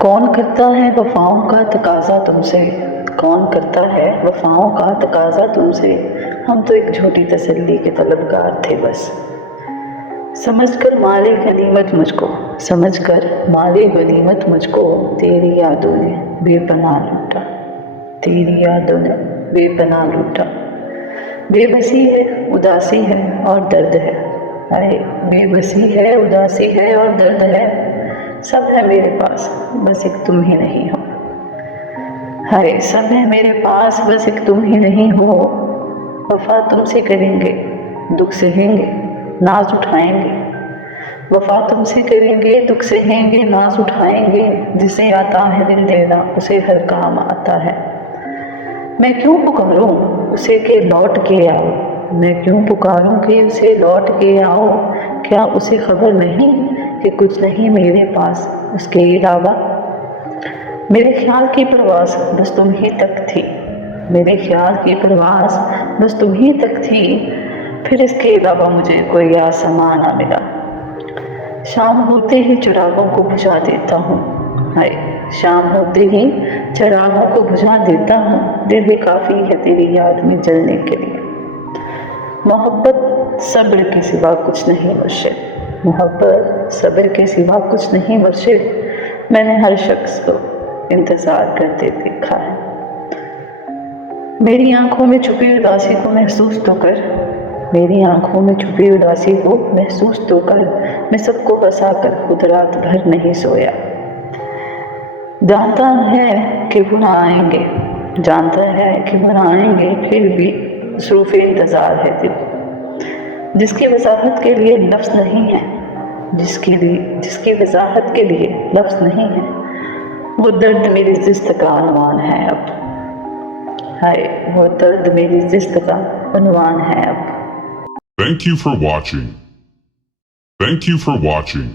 کون کرتا ہے وفاؤں کا تقاضا تم سے، کون کرتا ہے وفاؤں کا تقاضا تم سے، ہم تو ایک جھوٹی تسلی کے طلبگار تھے بس۔ سمجھ کر مالے غنیمت مجھ کو، سمجھ کر مالے غنیمت مجھ کو، تیری یادوں نے بے پناہ لوٹا، تیری یادوں نے بے پناہ لوٹا۔ بے بسی ہے، اداسی ہے اور درد ہے، ہائے بے بسی ہے، اداسی ہے اور درد ہے، سب ہے میرے پاس بس ایک تم ہی نہیں ہو، ہائے سب ہے میرے پاس بس ایک تم ہی نہیں ہو۔ وفا تم سے کریں گے، دکھ سہیں گے، ناز اٹھائیں گے، وفا تم سے کریں گے، دکھ سہیں گے، ناز اٹھائیں گے، جسے آتا ہے دل دینا اسے ہر کام آتا ہے۔ میں کیوں پکاروں اسے کہ لوٹ کے آؤ، میں کیوں پکاروں کہ اسے لوٹ کے آؤ، کیا اسے خبر نہیں کہ کچھ نہیں میرے پاس اس کے علاوہ؟ میرے خیال کی پرواز بس تم ہی تک تھی، میرے خیال کی پرواز بس تم ہی تک تھی، پھر اس کے علاوہ مجھے کوئی آسمان نہ ملا۔ شام ہوتے ہی چراغوں کو بجھا دیتا ہوں، ہائے شام ہوتے ہی چراغوں کو بجھا دیتا ہوں، دل بھی کافی ہے تیری یاد میں جلنے کے لیے۔ محبت صبر کے سوا کچھ نہیں مرشد، محبت صبر کے سوا کچھ نہیں مرشد، میں نے ہر شخص کو انتظار کرتے دیکھا ہے۔ میری آنکھوں میں چھپی اداسی کو محسوس تو کر، میری آنکھوں میں چھپی اداسی کو محسوس تو کر، میں سب کو بسا کر خود رات بھر نہیں سویا۔ جانتا ہے کہ وہ نہ آئیں گے، جانتا ہے کہ وہ نہ آئیں گے، پھر بھی مصروف انتظار ہے دل، جس کی وضاحت کے لیے لفظ نہیں ہے، جس کی وضاحت کے لیے لفظ نہیں ہے، وہ درد میری زست کا عنوان ہے اب، ہائے وہ درد میری زست کا عنوان ہے اب۔ Thank you for watching. Thank you for watching.